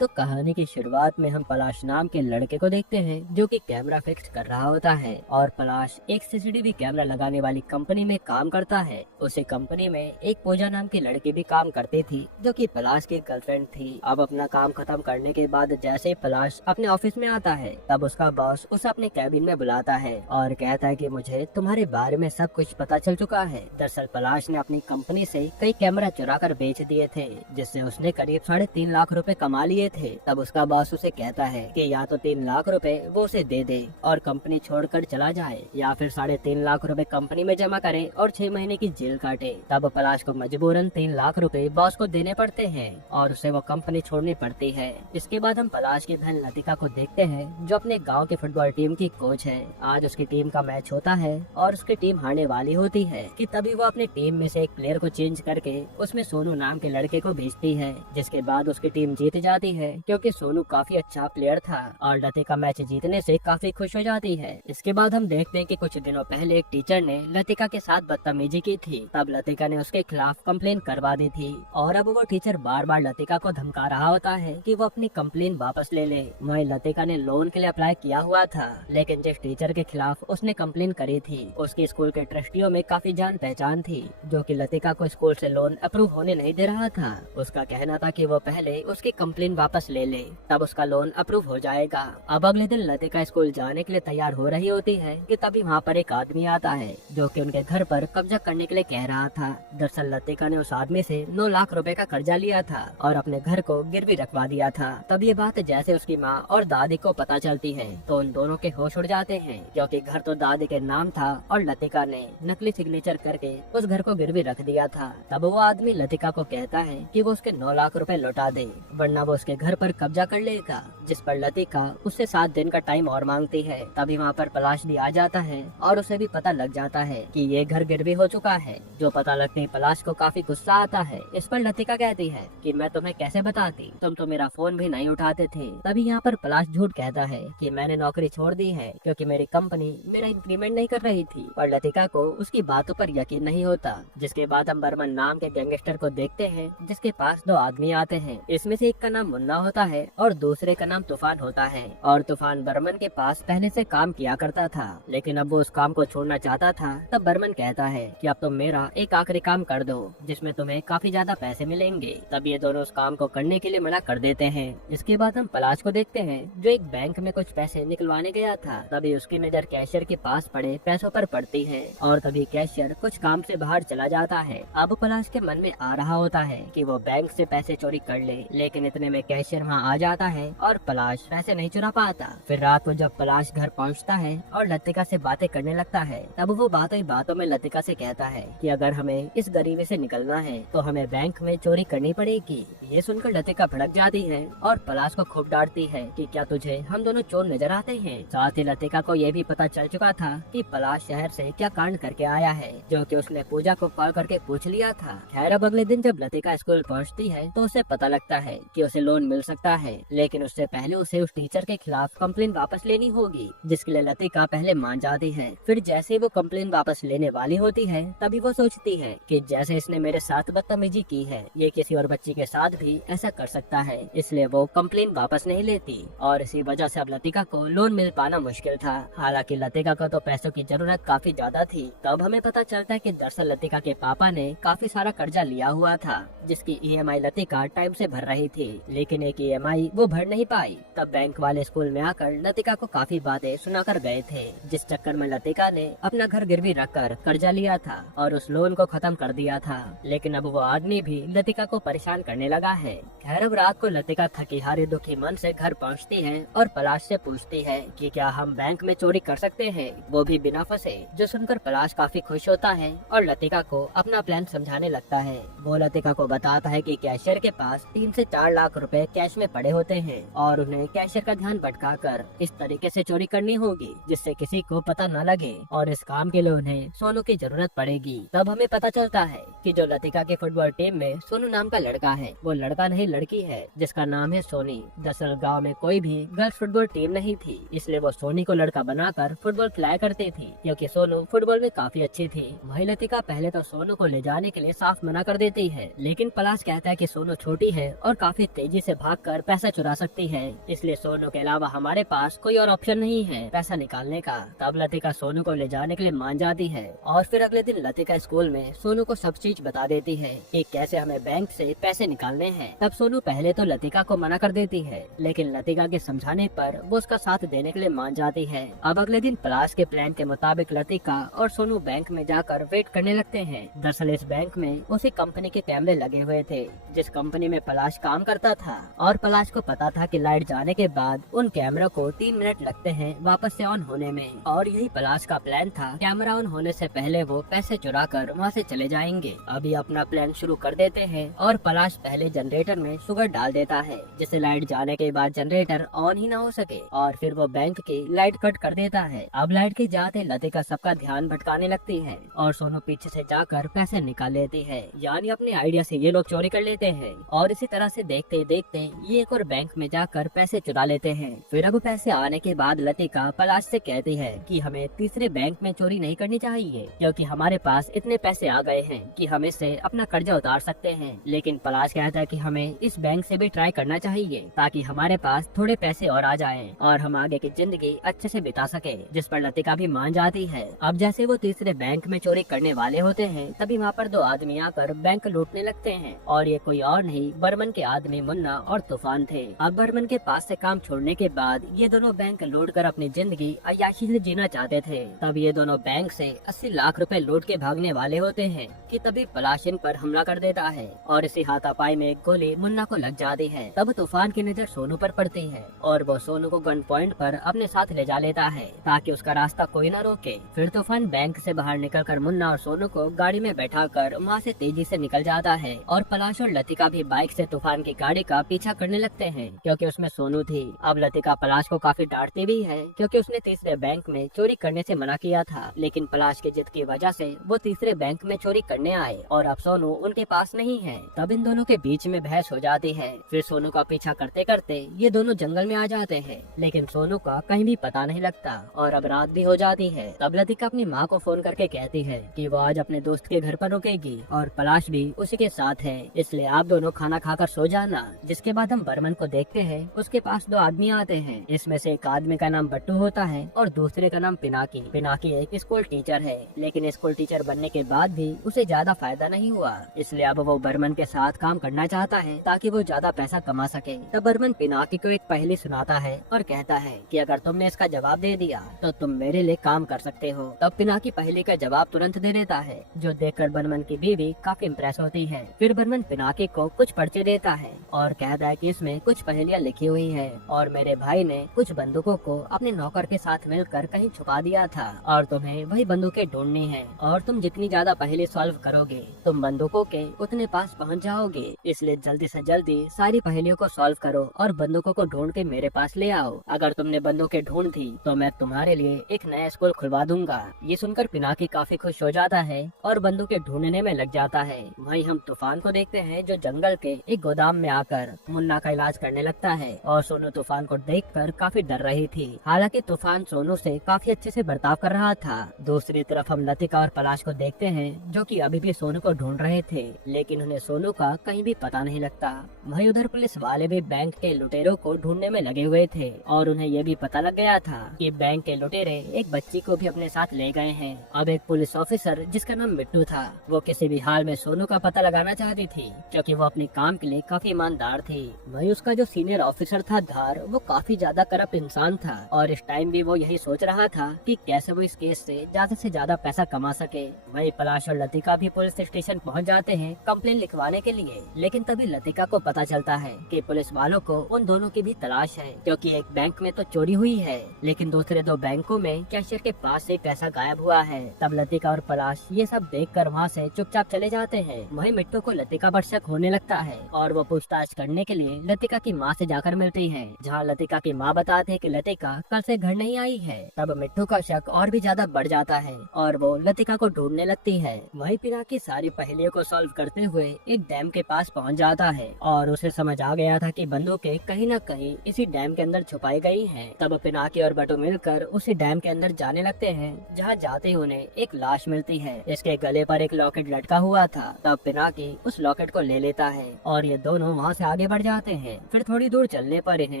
तो कहानी की शुरुआत में हम पलाश नाम के लड़के को देखते हैं जो कि कैमरा फिक्स कर रहा होता है और पलाश एक सीसीटीवी कैमरा लगाने वाली कंपनी में काम करता है। उसी कंपनी में एक पूजा नाम की लड़की भी काम करती थी जो कि पलाश की गर्लफ्रेंड थी। अब अपना काम खत्म करने के बाद जैसे ही पलाश अपने ऑफिस में आता है तब उसका बॉस उसे अपने कैबिन में बुलाता है और कहता है कि मुझे तुम्हारे बारे में सब कुछ पता चल चुका है। दरअसल पलाश ने अपनी कंपनी से कई कैमरा चुरा कर बेच दिए थे जिससे उसने करीब 3.5 लाख रुपए कमा लिए थे। तब उसका बॉस उसे कहता है कि या तो 3 लाख रुपए वो उसे दे दे और कंपनी छोड़कर चला जाए या फिर 3.5 लाख रुपए कंपनी में जमा करे और 6 महीने की जेल काटे। तब पलाश को मजबूरन 3 लाख रुपए बॉस को देने पड़ते हैं और उसे वो कंपनी छोड़नी पड़ती है। इसके बाद हम पलाश की बहन लतिका को देखते हैं जो अपने गाँव की फुटबॉल टीम की कोच है। आज उसकी टीम का मैच होता है और उसकी टीम हारने वाली होती है कि तभी वो अपने टीम में से एक प्लेयर को चेंज करके उसमें सोनू नाम के लड़के को भेजती है, जिसके बाद उसकी टीम जीत जाती है क्योंकि सोनू काफी अच्छा प्लेयर था और लतिका मैच जीतने से काफी खुश हो जाती है। इसके बाद हम देखते हैं कि कुछ दिनों पहले एक टीचर ने लतिका के साथ बदतमीजी की थी। तब लतिका ने उसके खिलाफ कंप्लेन करवा दी थी और अब वो टीचर बार बार लतिका को धमका रहा होता है कि वो अपनी कंप्लेन वापस ले ले। वहीं लतिका ने लोन के लिए अप्लाई किया हुआ था, लेकिन जिस टीचर के खिलाफ उसने कंप्लेन करी थी उसके स्कूल के ट्रस्टियों में काफी जान पहचान थी जो कि लतिका को स्कूल से लोन अप्रूव होने नहीं दे रहा था। उसका कहना था कि वो पहले उसकी कंप्लेन वापस ले ले तब उसका लोन अप्रूव हो जाएगा। अब अगले दिन लतिका स्कूल जाने के लिए तैयार हो रही होती है कि तभी वहाँ पर एक आदमी आता है जो कि उनके घर पर कब्जा करने के लिए कह रहा था। दरअसल लतिका ने उस आदमी से 9 लाख रुपए का कर्जा लिया था और अपने घर को गिरवी रखवा दिया था। तब ये बात जैसे उसकी माँ और दादी को पता चलती है तो उन दोनों के होश उड़ जाते हैं क्योंकि घर तो दादी के नाम था और लतिका ने नकली सिग्नेचर करके उस घर को गिरवी रख दिया था। तब वो आदमी लतिका को कहता है कि वो उसके 9 लाख रुपए लौटा दे वरना वो उसके घर पर कब्जा कर लेगा, जिस पर लतिका उससे 7 दिन का टाइम और मांगती है। तभी वहाँ पर पलाश भी आ जाता है और उसे भी पता लग जाता है कि ये घर गिरवी हो चुका है। जो पता लगते ही पलाश को काफी गुस्सा आता है। इस पर लतिका कहती है कि मैं तुम्हें कैसे बताती, तुम तो मेरा फोन भी नहीं उठाते थे। तभी यहाँ पर पलाश झूठ कहता है कि मैंने नौकरी छोड़ दी है क्योंकि मेरी कंपनी मेरा इंक्रीमेंट नहीं कर रही थी। पर लतिका को उसकी बातों पर यकीन नहीं होता। जिसके बाद हम बर्मन नाम के गैंगस्टर को देखते हैं जिसके पास 2 आदमी आते हैं। इसमें से एक का नाम मुन्ना होता है और दूसरे का नाम तूफान होता है और तूफान बर्मन के पास पहले से काम किया करता था, लेकिन अब वो उस काम को छोड़ना चाहता था। तब बर्मन कहता है कि अब तुम मेरा एक आखिरी काम कर दो जिसमें तुम्हें काफी ज्यादा पैसे मिलेंगे। तब ये दोनों उस काम को करने के लिए मना कर देते हैं। इसके बाद हम पलाश को देखते हैं जो एक बैंक में कुछ पैसे निकलवाने गया था। तभी उसकी नजर कैशियर के पास पड़े पैसों पर पड़ती है और तभी कैशियर कुछ काम से बाहर चला जाता है। अब पलाश के मन में आ रहा होता है कि वो बैंक से पैसे चोरी कर ले, लेकिन इतने में कैशियर वहाँ आ जाता है और पलाश पैसे नहीं चुरा पाता। फिर रात को जब पलाश घर पहुँचता है और लतिका से बातें करने लगता है तब वो बातों ही बातों में लतिका से कहता है कि अगर हमें इस गरीबी से निकलना है तो हमें बैंक में चोरी करनी पड़ेगी। ये सुनकर लतिका भड़क जाती है और पलाश को खूब डांटती है कि क्या तुझे हम दोनों चोर नजर आते हैं। साथ ही लतिका को ये भी पता चल चुका था कि पलाश शहर से क्या कांड करके आया है जो कि उसने पूजा को कॉल करके पूछ लिया था। खैर अब अगले दिन जब लतिका स्कूल पहुंचती है तो उसे पता लगता है कि उसे लोन मिल सकता है, लेकिन उससे पहले उसे उस टीचर के खिलाफ कंप्लेन वापस लेनी होगी, जिसके लिए लतिका पहले मान जाती है। फिर जैसे ही वो कंप्लेन वापस लेने वाली होती है तभी वो सोचती है कि जैसे इसने मेरे साथ बदतमीजी की है ये किसी और बच्ची के साथ भी ऐसा कर सकता है, इसलिए वो कंप्लेन वापस नहीं लेती और इसी वजह से अब लतिका को लोन मिल पाना मुश्किल था। हालांकि लतिका को तो पैसों की जरूरत काफी ज्यादा थी। तब हमें पता चलता है कि दरअसल लतिका के पापा ने काफी सारा कर्जा लिया हुआ था जिसकी ईएमआई लतिका टाइम से भर रही थी, लेकिन एक ईएमआई वो भर नहीं पाई। तब बैंक वाले स्कूल में आकर लतिका को काफी बातें सुनाकर गए थे, जिस चक्कर में लतिका ने अपना घर गिरवी रखकर कर्जा लिया था और उस लोन को खत्म कर दिया था। लेकिन अब वो आदमी भी लतिका को परेशान करने लगा है। खैर अब रात को लतिका थकी हारी दुखी मन से घर पहुंचती है और पलाश से पूछती है कि क्या हम बैंक में चोरी कर सकते हैं, वो भी बिना फंसे। जो सुनकर पलाश काफी खुश होता है और लतिका को अपना प्लान समझाने लगता है। वो लतिका को बताता है कि कैशियर के पास 3 से 4 लाख रुपए कैश में पड़े होते हैं और उन्हें कैशियर का ध्यान भटकाकर इस तरीके से चोरी करनी होगी जिससे किसी को पता न लगे और इस काम के लिए उन्हें सोनू की जरूरत पड़ेगी। तब हमें पता चलता है कि जो लतिका के फुटबॉल टीम में सोनू नाम का लड़का है वो लड़का नहीं लड़की है जिसका नाम है सोनी। दरअसल गाँव में कोई भी गर्ल्स फुटबॉल टीम नहीं थी, इसलिए वो सोनी को लड़का बनाकर फुटबॉल खिलाया करती थी क्योंकि सोनू फुटबॉल में काफी अच्छी थी। वही लतिका पहले तो सोनू को ले जाने के लिए साफ मना कर देती है, लेकिन पलाश कहता है कि सोनू छोटी है और काफी तेजी से भागकर पैसा चुरा सकती है, इसलिए सोनू के अलावा हमारे पास कोई और ऑप्शन नहीं है पैसा निकालने का। तब लतिका सोनू को ले जाने के लिए मान जाती है और फिर अगले दिन लतिका स्कूल में सोनू को सब चीज बता देती है कि कैसे हमें बैंक से पैसे निकालने हैं। तब सोनू पहले तो लतिका को मना कर देती है, लेकिन लतिका के समझाने पर वो उसका साथ देने के लिए मान जाती है। अब अगले दिन पलाश के प्लान के मुताबिक लतिका और सोनू बैंक में जाकर वेट करने लगते हैं। दरअसल इस बैंक में उसी कंपनी के कैमरे लगे हुए थे जिस कंपनी में पलाश काम करता था, और पलाश को पता था कि लाइट जाने के बाद उन कैमरा को 3 मिनट लगते हैं वापस से ऑन होने में, और यही पलाश का प्लान था। कैमरा ऑन होने से पहले वो पैसे चुरा कर वहाँ से चले जाएंगे। अभी अपना प्लान शुरू कर देते हैं और पलाश पहले जनरेटर में शुगर डाल देता है जिससे लाइट जाने के बाद जनरेटर ऑन ही ना हो सके, और फिर वो बैंक की लाइट कट कर देता है। अब लाइट के जाते लतिका सबका ध्यान भटकाने लगती है और सोनू पीछे से जाकर पैसे निकाल लेती है, यानी अपने आइडिया से ये लोग चोरी कर लेते हैं। और इसी तरह से देखते देखते ये एक और बैंक में जाकर पैसे चुरा लेते हैं। फिर अब पैसे आने के बाद लतिका पलाश से कहती है कि हमें तीसरे बैंक में चोरी नहीं करनी चाहिए, क्योंकि हमारे पास इतने पैसे आ गए हैं कि हम इससे अपना कर्जा उतार सकते हैं। लेकिन पलाश कहता है कि हमें इस बैंक से भी ट्राई करना चाहिए ताकि हमारे पास थोड़े पैसे और आ जाएं और हम आगे की जिंदगी अच्छे से बिता सके, जिस पर लतिका भी मान जाती है। अब जैसे वो तीसरे बैंक में चोरी करने वाले होते हैं, तभी वहाँ पर 2 आदमी आकर बैंक लूटने लगते हैं, और ये कोई और नहीं बर्मन के आदमी मुन्ना और तूफान थे। अब बर्मन के पास से काम छोड़ने के बाद ये दोनों बैंक लूट कर अपनी जिंदगी अय्याशी से जीना चाहते थे। तब ये दोनों बैंक से 80 लाख रुपए लूट के भागने वाले होते हैं कि तभी पलाश इन पर हमला कर देता है और इसी हाथापाई में एक गोली मुन्ना को लग जाती है। तब तूफान की नजर सोनू पर पड़ती है और वो सोनू को गन पॉइंट पर अपने साथ ले जा लेता है ताकि उसका रास्ता कोई न रोके। फिर तूफान बैंक से बाहर निकलकर मुन्ना और सोनू को गाड़ी में बैठाकर वहाँ से तेजी से निकल जाता है, और पलाश और लतिका भी बाइक से तूफान की गाड़ी का पीछा करने लगते हैं क्योंकि उसमें सोनू थी। अब लतिका पलाश को काफी डांटती भी है क्योंकि उसने तीसरे बैंक में चोरी करने से मना किया था, लेकिन पलाश की जिद की वजह से वो तीसरे बैंक में चोरी करने आए और अब सोनू उनके पास नहीं है। तब इन दोनों के बीच में बहस हो जाती है। फिर सोनू का पीछा करते करते ये दोनों जंगल में आ जाते हैं, लेकिन सोनू का कहीं भी पता नहीं लगता और अब रात भी हो जाती है। तब लतिका अपनी माँ को फोन करके कहती है कि वो आज अपने दोस्त के घर पर रुकेगी और पलाश भी उसी के साथ है, इसलिए आप दोनों खाना खाकर सो जाना। जिसके बाद हम बर्मन को देखते हैं, उसके पास 2 आदमी आते हैं। इसमें से एक आदमी का नाम बट्टू होता है और दूसरे का नाम पिनाकी। पिनाकी एक स्कूल टीचर है, लेकिन स्कूल टीचर बनने के बाद भी उसे ज्यादा फायदा नहीं हुआ, इसलिए अब वो बर्मन के साथ काम करना चाहता है ताकि वो ज्यादा पैसा कमा सके। तब बर्मन पिनाकी को एक पहेली सुनाता है और कहता है कि अगर तुमने इसका जवाब दे दिया तो तुम मेरे लिए काम कर सकते हो। तब पिनाकी पहेली का जवाब तुरंत दे देता है, जो देखकर बर्मन की बीवी काफी इम्प्रेस होती है। फिर बर्मन पिनाकी को कुछ पर्चे देता है और कहता है कि इसमें कुछ पहेलियां लिखी हुई है और मेरे भाई ने कुछ बंदूकों को अपने नौकर के साथ मिलकर कहीं छुपा दिया था और तुम्हें वही बंदूकें ढूंढनी है, और तुम जितनी ज्यादा पहेली सॉल्व करोगे तुम बंदूकों के उतने पास पहुंच जाओगे, इसलिए जल्दी से जल्दी सारी पहेलियों को सॉल्व करो और बंदूकों को ढूंढ के मेरे पास ले आओ। अगर तुमने बंदूकें ढूंढ दी तो मैं तुम्हारे लिए एक नया स्कूल खुलवा दूंगा। ये सुनकर पिनाकी काफी खुश हो जाता है और बंदूकें ढूंढने में लग जाता है। वहीं हम तूफान को देखते हैं जो जंगल के एक गोदाम में आकर मुन्ना का इलाज करने लगता है, और सोनू तूफान को देखकर काफी डर रही थी। हालांकि तूफान सोनू से काफी अच्छे से बर्ताव कर रहा था। दूसरी तरफ हम लतिका और पलाश को देखते हैं जो कि अभी भी सोनू को ढूंढ रहे थे, लेकिन उन्हें सोनू का कहीं भी पता नहीं लगता। वहीं उधर पुलिस वाले भी बैंक के लुटेरों को ढूंढने में लगे हुए थे और उन्हें ये भी पता लग गया था कि बैंक के लुटेरे एक बच्ची को भी अपने साथ ले गए हैं। अब एक पुलिस ऑफिसर जिसका नाम मिट्टू था, वो किसी भी हाल में सोनू का पता लगाना चाहती थी क्योंकि वो अपने काम के लिए काफी ईमानदार थी। वहीं उसका जो सीनियर ऑफिसर था धार, वो काफी ज्यादा करप्ट इंसान था और इस टाइम भी वो यही सोच रहा था कि कैसे वो इस केस से ज्यादा पैसा कमा सके। वहीं पलाश और लतिका भी पुलिस स्टेशन पहुंच जाते हैं कंप्लेन लिखवाने के लिए, लेकिन तभी लतिका को पता चलता है कि पुलिस वालों को उन दोनों की भी तलाश है, क्योंकि एक बैंक में तो चोरी हुई है लेकिन दूसरे 2 बैंकों में कैशियर के पास से पैसा गायब हुआ है। तब लतिका और पलाश ये सब देखकर वहाँ से चुपचाप चले जाते हैं। वहीं मिट्टू को लतिका पर शक होने लगता है और वो पूछताछ करने के लिए लतिका की माँ से जाकर मिलती है, जहाँ लतिका की माँ बताती है कि लतिका कल से घर नहीं आई है। तब मिट्टू का शक और भी ज्यादा बढ़ जाता है और वो लतिका को ढूंढने लगती है। वहीं पिनाकी सारी पहेलियों को सॉल्व करते हुए एक डैम के पास पहुंच जाता है और उसे समझ आ गया था कि बंदूकें कहीं न कहीं इसी डैम के अंदर छुपाई गई हैं। तब पिनाकी और बटू मिलकर उसी डैम के अंदर जाने लगते हैं, जहाँ जाते ही उन्हें एक लाश मिलती है। इसके गले पर एक लॉकेट लटका हुआ था। तब पिनाकी उस लॉकेट को ले लेता है और ये दोनों वहाँ से आगे आगे बढ़ जाते हैं। फिर थोड़ी दूर चलने पर इन्हें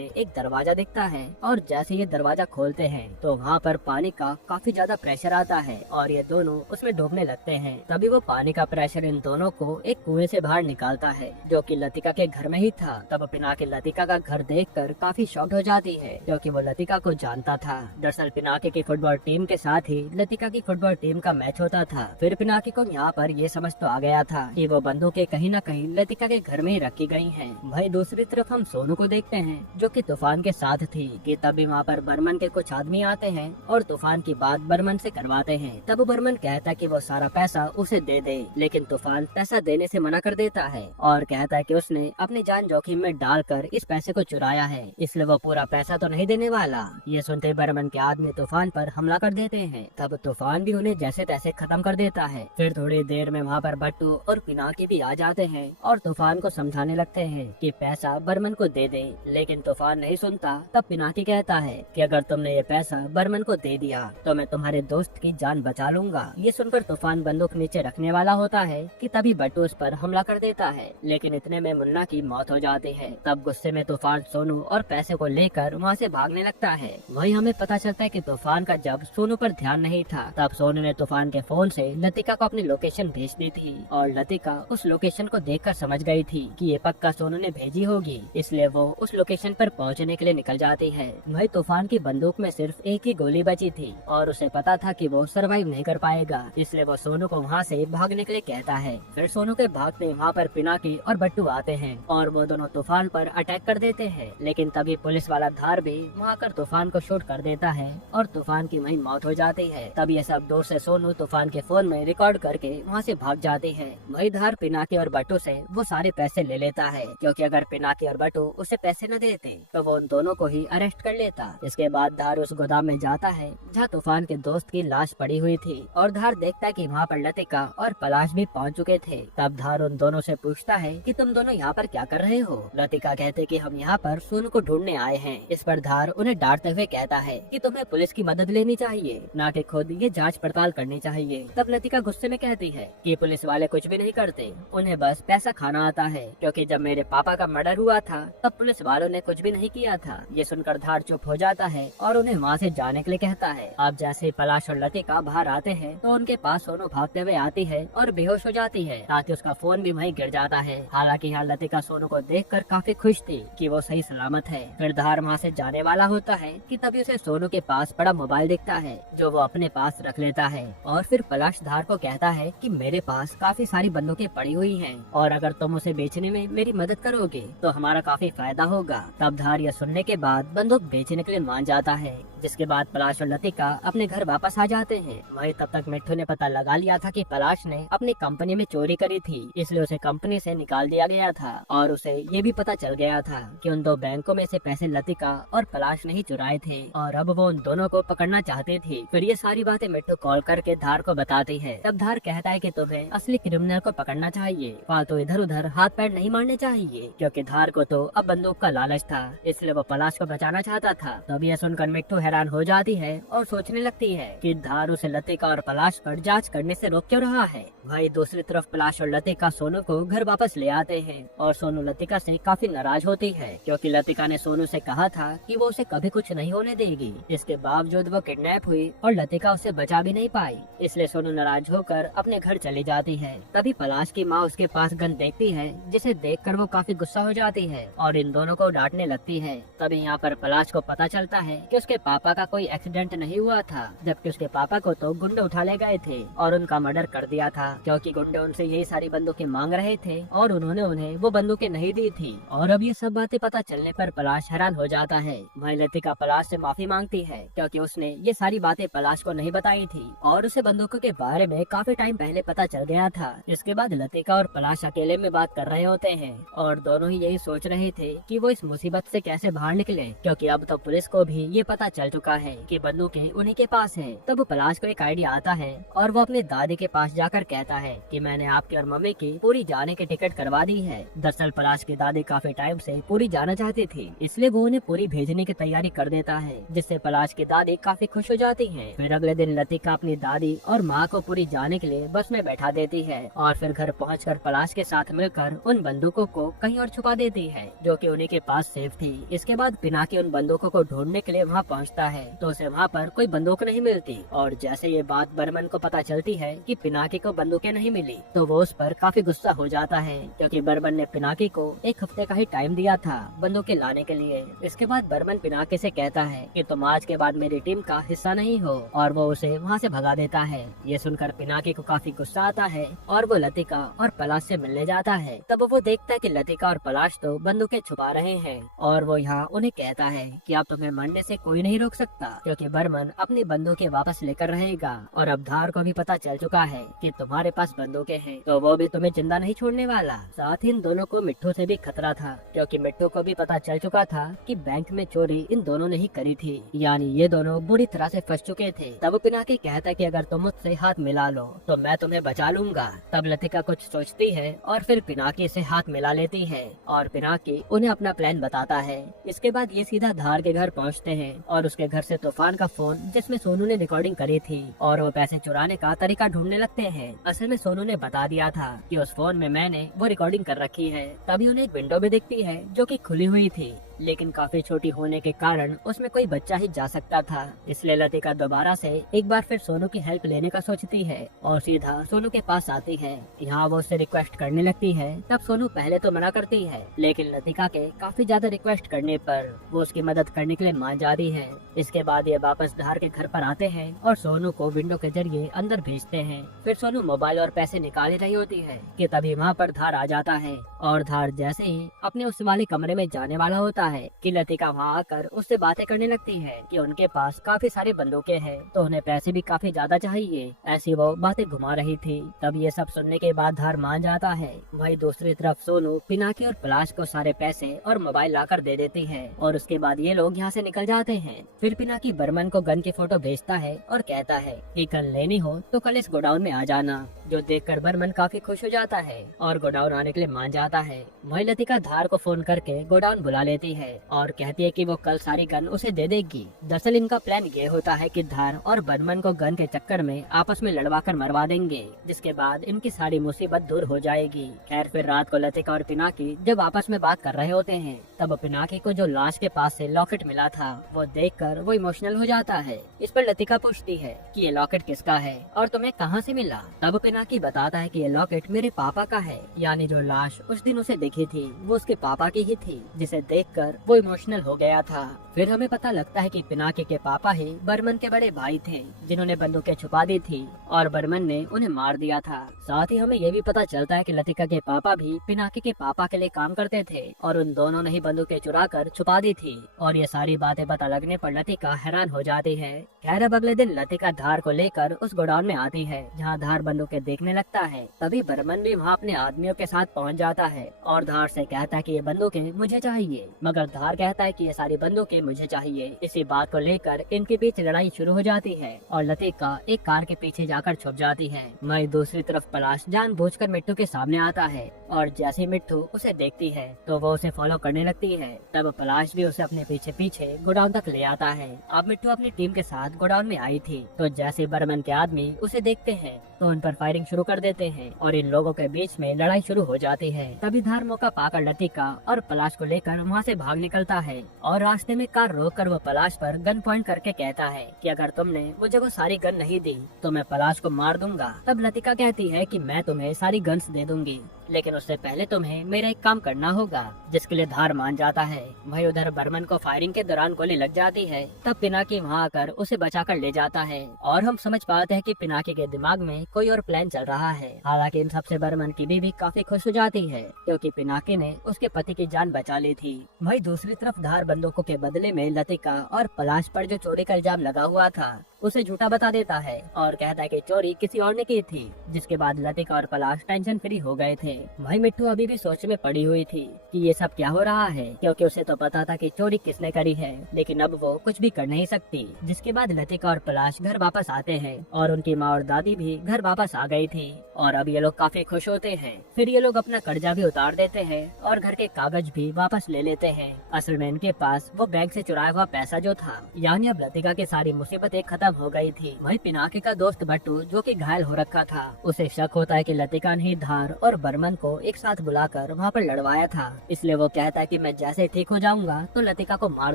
एक दरवाजा दिखता है और जैसे ये दरवाजा खोलते हैं तो वहाँ पर पानी का काफी ज्यादा प्रेशर आता है और ये दोनों उसमें डूबने लगते हैं। तभी वो पानी का प्रेशर इन दोनों को एक कुएं से बाहर निकालता है जो कि लतिका के घर में ही था। तब पिनाकी लतिका का घर देखकर काफी शॉक्ड हो जाती है क्योंकि वो लतिका को जानता था। दरअसल पिनाकी की फुटबॉल टीम के साथ ही लतिका की फुटबॉल टीम का मैच होता था। फिर पिनाकी को यहाँ पर ये समझ तो आ गया था कि वो बंदूकें कहीं न कहीं लतिका के घर में ही रखी गई हैं। वहीं दूसरी तरफ हम सोनू को देखते हैं जो कि तूफान के साथ थी कि तभी वहाँ पर बर्मन के कुछ आदमी आते हैं और तूफान की बात बर्मन से करवाते हैं। तब बर्मन कहता है कि वो सारा पैसा उसे दे दे, लेकिन तूफान पैसा देने से मना कर देता है और कहता है कि उसने अपनी जान जोखिम में डालकर इस पैसे को चुराया है, इसलिए वो पूरा पैसा तो नहीं देने वाला। ये सुनते बर्मन के आदमी तूफान पर हमला कर देते हैं। तब तूफान भी उन्हें जैसे तैसे खत्म कर देता है। फिर थोड़ी देर में वहाँ पर बट्टू और पिनाकी भी आ जाते हैं और तूफान को समझाने लगते हैं कि पैसा बर्मन को दे दे, लेकिन तूफान नहीं सुनता। तब पिनाकी कहता है कि अगर तुमने ये पैसा बर्मन को दे दिया तो मैं तुम्हारे दोस्त की जान बचा लूंगा। ये सुनकर तूफान बंदूक नीचे रखने वाला होता है कि तभी बट्टू उस पर हमला कर देता है, लेकिन इतने में मुन्ना की मौत हो जाती है। तब गुस्से में तूफान सोनू और पैसे को लेकर वहाँ से भागने लगता है। वही हमें पता चलता है कि तूफान का जब सोनू पर ध्यान नहीं था तब सोनू ने तूफान के फोन से लतिका को अपनी लोकेशन भेज दी थी और लतिका उस लोकेशन को देखकर समझ गई थी कि ये पक्का सोनू ने भेजी होगी, इसलिए वो उस लोकेशन पर पहुंचने के लिए निकल जाती है। वही तूफान की बंदूक में सिर्फ एक ही गोली बची थी और उसे पता था कि वो सरवाइव नहीं कर पाएगा, इसलिए वो सोनू को वहाँ से भागने के लिए कहता है। फिर सोनू के भागते वहाँ पर पिनाकी और बट्टू आते हैं और वो दोनों तूफान पर अटैक कर देते हैं, लेकिन तभी पुलिस वाला धार भी वहाँ कर तूफान को शूट कर देता है और तूफान की वहीं मौत हो जाती है। तब ये सब दूर से सोनू तूफान के फोन में रिकॉर्ड करके वहाँ से भाग जाती है। वही धार पिनाकी और बट्टू से वो सारे पैसे ले लेता है क्योंकि अगर पिनाकी और बट्टू उसे पैसे न देते तो वो उन दोनों को ही अरेस्ट कर लेता। इसके बाद धार उस गोदाम में जाता है जहाँ तूफान के दोस्त की लाश पड़ी हुई थी और धार देखता है कि वहाँ पर लतिका और पलाश भी पहुँच चुके थे। तब धार उन दोनों से पूछता है कि तुम दोनों यहाँ पर क्या कर रहे हो। लतिका कहते कि हम यहाँ पर सोनू को ढूंढने आए हैं। इस पर धार उन्हें डांटते हुए कहता है कि तुम्हें पुलिस की मदद लेनी चाहिए, न कि खुद ये जांच पड़ताल करनी चाहिए। तब लतिका गुस्से में कहती है कि पुलिस वाले कुछ भी नहीं करते, उन्हें बस पैसा खाना आता है, क्योंकि जब मेरे पापा का मर्डर हुआ था तब पुलिस वालों ने कुछ भी नहीं किया था। ये सुनकर धार चुप हो जाता है और उन्हें वहाँ से जाने के लिए कहता है। अब जैसे पलाश और लतिका बाहर आते हैं तो उनके पास सोनू भागते हुए आती है और बेहोश हो जाती है, साथ ही उसका फोन भी वहीं गिर जाता है। हालांकि यहाँ लतिका सोनू को देखकर काफी खुश थी कि वो सही सलामत है। फिर धार वहाँ से जाने वाला होता है कि तभी उसे सोनू के पास बड़ा मोबाइल दिखता है जो वो अपने पास रख लेता है और फिर पलाश धार को कहता है कि मेरे पास काफी सारी बंदूकें पड़ी हुई हैं और अगर तुम उसे बेचने में मेरी मदद करोगे तो हमारा काफी फायदा होगा। तब धार यह सुनने के बाद बंदूक बेचने के लिए मान जाता है, जिसके बाद पलाश और लतिका अपने घर वापस आ जाते हैं। वही तब तक मिट्ठू ने पता लगा लिया था कि पलाश ने अपनी कंपनी में चोरी करी थी, इसलिए उसे कंपनी से निकाल दिया गया था और उसे ये भी पता चल गया था कि उन दो बैंकों में से पैसे लतिका और पलाश ने ही चुराए थे और अब वो उन दोनों को पकड़ना चाहती थी। फिर ये सारी बातें मिट्ठू कॉल करके धार को बताती है। तब धार कहता है कि तुम्हें असली क्रिमिनल को पकड़ना चाहिए, फालतू इधर उधर हाथ पैर नहीं मारने चाहिए, क्योंकि धार को तो अब बंदूक का लालच था, इसलिए वो पलाश को बचाना चाहता था। तब यह सुनकर मिट्ठू हैरान हो जाती है और सोचने लगती है कि धार उसे लतिका और पलाश पर जांच करने से रोक क्यों रहा है। वही दूसरी तरफ पलाश और लतिका सोनू को घर वापस ले आते हैं और सोनू लतिका से काफी नाराज होती है क्योंकि लतिका ने सोनू से कहा था कि वो उसे कभी कुछ नहीं होने देगी। इसके बावजूद वो किडनैप हुई और लतिका उसे बचा भी नहीं पाई, इसलिए सोनू नाराज होकर अपने घर चली जाती है। तभी पलाश की माँ उसके पास गन देखती है, जिसे देखकर वो काफी गुस्सा हो जाती है और इन दोनों को डांटने लगती है। तभी यहाँ पर पलाश को पता चलता है कि उसके पापा का कोई एक्सीडेंट नहीं हुआ था, जबकि उसके पापा को तो गुंडे उठा ले गए थे और उनका मर्डर कर दिया था, क्योंकि गुंडे उनसे यही सारी बंदूकें मांग रहे थे और उन्होंने उन्हें वो बंदूकें नहीं दी थी। और अब ये सब बातें पता चलने पर पलाश हैरान हो जाता है। वही लतिका पलाश से माफी मांगती है क्योंकि उसने ये सारी बातें पलाश को नहीं बताई थी और उसे बंदूकों के बारे में काफी टाइम पहले पता चल गया था। इसके बाद लतिका और पलाश अकेले में बात कर रहे होते हैं और दोनों ही यही सोच रहे थे कि वो इस मुसीबत से कैसे बाहर निकले, क्योंकि अब तो पुलिस को भी ये पता चल चुका है कि बंदूकें उन्हीं के पास है। तब पलाश को एक आइडिया आता है और वो अपनी दादी के पास जाकर कहता है कि मैंने आपकी और मम्मी की पूरी जाने की टिकट करवा दी है। दरअसल पलाश की दादी काफी टाइम से पूरी जाना चाहती थी, इसलिए वो उन्हें पूरी भेजने की तैयारी कर देता है, जिससे पलाश की दादी काफी खुश हो जाती है। फिर अगले दिन लतिका अपनी दादी और माँ को पूरी जाने के लिए बस में बैठा देती है और फिर घर पहुँचकर पलाश के साथ मिलकर उन बंदूकों को कहीं और छुपा देती है जो कि उन्हीं के पास सेफ थी। इसके बाद पिनाकी उन बंदूकों को ढूंढने के लिए वहाँ पहुँचता है तो उसे वहाँ पर कोई बंदूक नहीं मिलती और जैसे ये बात बर्मन को पता चलती है कि पिनाकी को बंदूकें नहीं मिली तो वो उस पर काफी गुस्सा हो जाता है क्योंकि बर्मन ने पिनाकी को एक हफ्ते का ही टाइम दिया था बंदूकें लाने के लिए। इसके बाद बर्मन पिनाकी से कहता है कि तुम आज के बाद मेरी टीम का हिस्सा नहीं हो और वो उसे वहाँ से भगा देता है। ये सुनकर पिनाकी को काफी गुस्सा आता है और वो लतिका और पलाश से मिलने जाता है। तब वो देखता है कि लतिका और पलाश तो बंदूकें छुपा रहे हैं और वो यहाँ उन्हें कहता है कि अब तुम्हें मरने से कोई नहीं रोक सकता क्योंकि बर्मन अपनी बंदूकें वापस लेकर रहेगा और अब धार को भी पता चल चुका है कि तुम्हारे पास बंदूकें हैं तो वो भी तुम्हें जिंदा नहीं छोड़ने वाला। साथ ही इन दोनों को मिट्ठू से भी खतरा था क्योंकि मिट्ठू को भी पता चल चुका था कि बैंक में चोरी इन दोनों ने ही करी थी, यानी ये दोनों बुरी तरह से फंस चुके थे। तब पिनाकी कहता है कि अगर तुम मुझसे हाथ मिला लो तो मैं तुम्हें बचा लूंगा। तब लतिका कुछ सोचती है और फिर पिनाकी से हाथ मिला लेती है और पिनाकी उन्हें अपना प्लान बताता है। इसके बाद ये सीधा धार के घर पहुंचते हैं और उसके घर से तूफान का फोन जिसमें सोनू ने रिकॉर्डिंग करी थी और वो पैसे चुराने का तरीका ढूंढने लगते हैं। असल में सोनू ने बता दिया था कि उस फोन में मैंने वो रिकॉर्डिंग कर रखी है। तभी उन्हें एक विंडो भी दिखती है जो कि खुली हुई थी लेकिन काफी छोटी होने के कारण उसमें कोई बच्चा ही जा सकता था। इसलिए लतिका दोबारा से एक बार फिर सोनू की हेल्प लेने का सोचती है और सीधा सोनू के पास आती है। यहाँ वो उससे रिक्वेस्ट करने लगती है। तब सोनू पहले तो मना करती है लेकिन लतिका के काफी ज्यादा रिक्वेस्ट करने पर वो उसकी मदद करने के लिए मान जाती है। इसके बाद ये वापस धार के घर पर आते हैं और सोनू को विंडो के जरिए अंदर भेजते हैं। फिर सोनू मोबाइल और पैसे निकाल रही होती है कि तभी वहाँ पर धार आ जाता है और धार जैसे ही अपने उस वाले कमरे में जाने वाला होता है कि लतिका वहाँ आकर उससे बातें करने लगती है कि उनके पास काफी सारी बंदूकें हैं तो उन्हें पैसे भी काफी ज्यादा चाहिए। ऐसी वो बातें घुमा रही थी। तब ये सब सुनने के बाद धार मान जाता है। वही दूसरी तरफ सोनू पिनाकी और पलाश को सारे पैसे और मोबाइल लाकर दे देती है और उसके बाद ये लोग यहाँ से निकल जाते हैं। फिर पिनाकी बर्मन को गन की फोटो भेजता है और कहता है कि गन लेनी हो तो कल इस गोडाउन में आ जाना, जो देखकर बर्मन काफी खुश हो जाता है और गोडाउन आने के लिए मान जाता है। वही लतिका धार को फोन करके गोडाउन बुला लेती है और कहती है कि वो कल सारी गन उसे दे देगी। दरअसल इनका प्लान ये होता है कि धार और बर्मन को गन के चक्कर में आपस में लड़वा कर मरवा देंगे जिसके बाद इनकी सारी मुसीबत दूर हो जाएगी। खैर फिर रात को लतिका और पिनाकी जब आपस में बात कर रहे होते हैं तब पिनाकी को जो लाश के पास से लॉकेट मिला था वो देखकर वो इमोशनल हो जाता है। इस पर लतिका पूछती है कि ये लॉकेट किसका है और तुम्हें कहाँ से मिला। तब पिनाकी बताता है कि ये लॉकेट मेरे पापा का है, यानी जो लाश उस दिन उसे दिखी थी वो उसके पापा की ही थी जिसे देखकर वो इमोशनल हो गया था। फिर हमें पता लगता है कि पिनाकी के पापा ही बर्मन के बड़े भाई थे जिन्होंने बंदूकें छुपा दी थी और बर्मन ने उन्हें मार दिया था। साथ ही हमें ये भी पता चलता है कि लतिका के पापा भी पिनाकी के पापा के लिए काम करते थे और उन दोनों ने ही बंदूकें चुरा कर छुपा दी थी। और ये सारी बातें पता लगने पर लतिका हैरान हो जाती है। खैर अब अगले दिन लतिका धार को लेकर उस गोडाउन में आती है जहाँ धार बंदूकें देखने लगता है। तभी बर्मन भी वहाँ अपने आदमियों के साथ पहुँच जाता है और धार से कहता है कि ये बंदूकें मुझे चाहिए, मगर धार कहता है कि ये सारी बंदूकें मुझे चाहिए। इसी बात को लेकर इनके बीच लड़ाई शुरू हो जाती है और लतिका एक कार के पीछे जाकर छुप जाती है। वहीं दूसरी तरफ पलाश जानबूझकर मिट्टू के सामने आता है और जैसे मिट्टू उसे देखती है तो वो उसे फॉलो करने लगती है। तब पलाश भी उसे अपने पीछे पीछे गोडाउन तक ले आता है। अब मिट्टू अपनी टीम के साथ गोडाउन में आई थी तो जैसे बर्मन के आदमी उसे देखते हैं तो उन पर फायरिंग शुरू कर देते हैं और इन लोगों के बीच में लड़ाई शुरू हो जाती है। तभी धार मौका पाकर लतिका और पलाश को लेकर वहाँ से भाग निकलता है और रास्ते में कार रोककर वो पलाश पर गन पॉइंट करके कहता है कि अगर तुमने मुझे वो सारी गन नहीं दी तो मैं पलाश को मार दूंगा। तब लतिका कहती है कि मैं तुम्हें सारी गन्स दे दूंगी लेकिन उससे पहले तुम्हें मेरा एक काम करना होगा, जिसके लिए धार मान जाता है। वही उधर बर्मन को फायरिंग के दौरान गोली लग जाती है। तब पिनाकी वहाँ आकर उसे बचाकर ले जाता है और हम समझ पाते हैं कि पिनाकी के दिमाग में कोई और प्लान चल रहा है। हालांकि इन सबसे बर्मन की बीवी काफी खुश हो जाती है क्योंकि पिनाकी ने उसके पति की जान बचा ली थी। वही दूसरी तरफ धार बंदूकों के बदले में लतिका और पलाश पर जो चोरी का इल्जाम लगा हुआ था उसे झूठा बता देता है और कहता है कि चोरी किसी और ने की थी, जिसके बाद लतिका और पलाश टेंशन फ्री हो गए थे। वही मिट्टू अभी भी सोच में पड़ी हुई थी कि ये सब क्या हो रहा है क्योंकि उसे तो पता था कि चोरी किसने करी है, लेकिन अब वो कुछ भी कर नहीं सकती। जिसके बाद लतिका और पलाश घर वापस आते हैं और उनकी माँ और दादी भी घर वापस आ गई थी और अब ये लोग काफी खुश होते हैं। फिर ये लोग अपना कर्जा भी उतार देते हैं और घर के कागज भी वापस ले लेते हैं। असल में इनके पास वो बैंक से चुराया हुआ पैसा जो था, यानी अब लतिका की सारी मुसीबतें खत्म खत्म हो गई थी। वहीं पिनाकी का दोस्त बट्टू जो कि घायल हो रखा था, उसे शक होता है कि लतिका ने धार और बर्मन को एक साथ बुलाकर वहाँ पर लड़वाया था। इसलिए वो कहता है कि मैं जैसे ही ठीक हो जाऊंगा तो लतिका को मार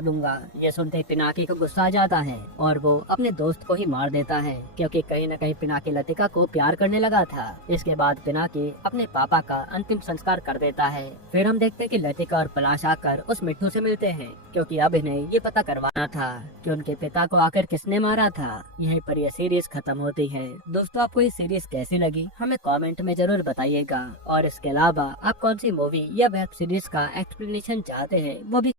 दूंगा। ये सुनते ही पिनाकी को गुस्सा आ जाता है और वो अपने दोस्त को ही मार देता है, क्योंकि कहीं न कहीं पिनाकी लतिका को प्यार करने लगा था। इसके बाद पिनाकी अपने पापा का अंतिम संस्कार कर देता है। फिर हम देखते हैं कि लतिका और पलाश आकर उस मिट्टू से मिलते हैं, क्योंकि अब इन्हें ये पता करवाना था कि उनके पिता को आकर किसने मारा था। यहीं पर यह सीरीज खत्म होती है। दोस्तों, आपको ये सीरीज कैसी लगी हमें कमेंट में जरूर बताइएगा, और इसके अलावा आप कौन सी मूवी या वेब सीरीज का एक्सप्लेनेशन चाहते हैं वो भी